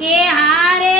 કે હારે